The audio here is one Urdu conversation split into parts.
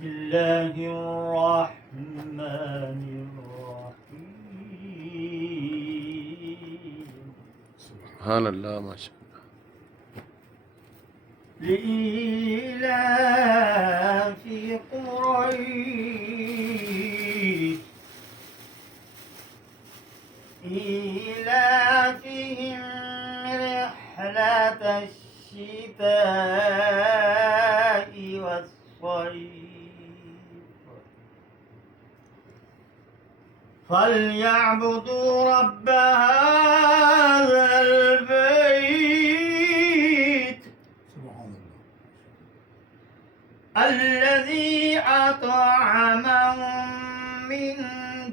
بسم الله الرحمن الرحيم. سبحان اللہ ماشاء اللہ. لإيلاف قريش إيلافهم رحلة الشتاء والصيف فليعبدوا رب هذا البيت الذي أطعمهم من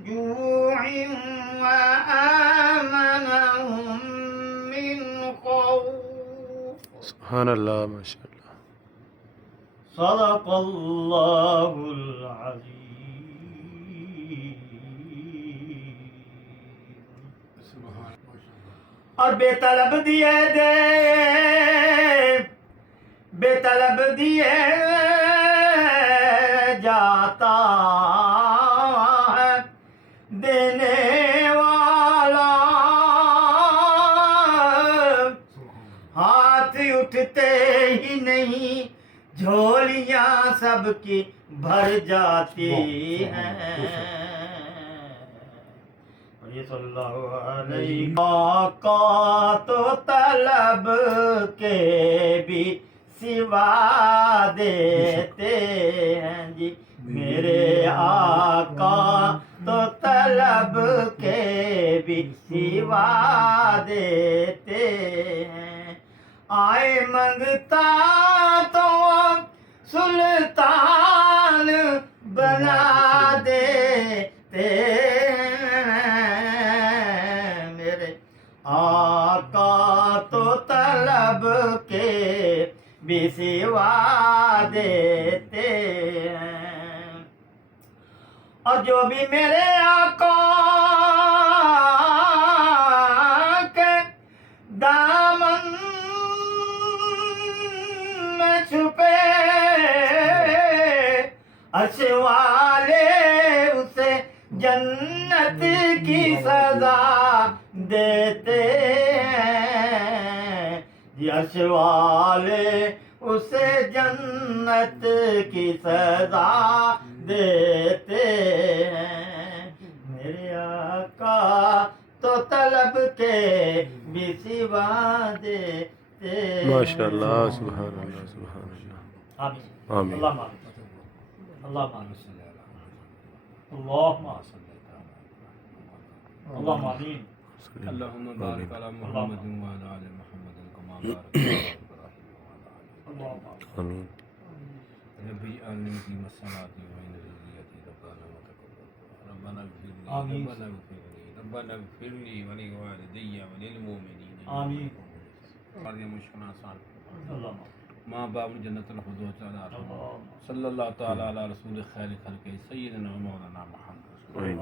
جوع وآمنهم من خوف. سبحان اللہ ماشاء اللہ. صدق الله العظيم. اور بے طلب دیے دے بے طلب دیے جاتا ہے دینے والا. ہاتھ اٹھتے ہی نہیں جھولیاں سب کی بھر جاتی ہیں. صلی اللہ علیہ آقا تو طلب کے بھی سوا دیتے ہیں جی. میرے آقا تو طلب کے بھی سوا دیتے ہیں. آئے منگتا تو سلطان بنا دیتے ہیں. میرے آقا تو طلب کے بھی سوا دیتے ہیں. اور جو بھی میرے آقا کے دامن میں چھپے عرش والے اسے جنت کی سزا دیتے ہیں. عرش والے اسے جنت کی سزا دیتے ہیں. میرے آقا تو طلب کے بھی سوا دیتے ہیں. ماشاء اللہ. سبحان اللہ سبحان اللہ. آمین. آمین. اللہم آمین. اللہم آمین. اللہم آمین. اللہم آمین. اللهم بارك على محمد وعلى آل محمد كما باركت على إبراهيم وعلى آل اللہم آمین. آمین. ربي علمني في مسالاتي وإن ذريتي ربنا وتقبل ربنا اغفر لي آمين. ربنا اغفر لي ولوالدي وللمؤمنين آمین. مریم مشکنا آسان اللہم آمین. ماں باپ جنت الفردوس علی اللہم صلی اللہ تعالی علی رسول خیر خلق سیدنا و مولانا محمد. آمین.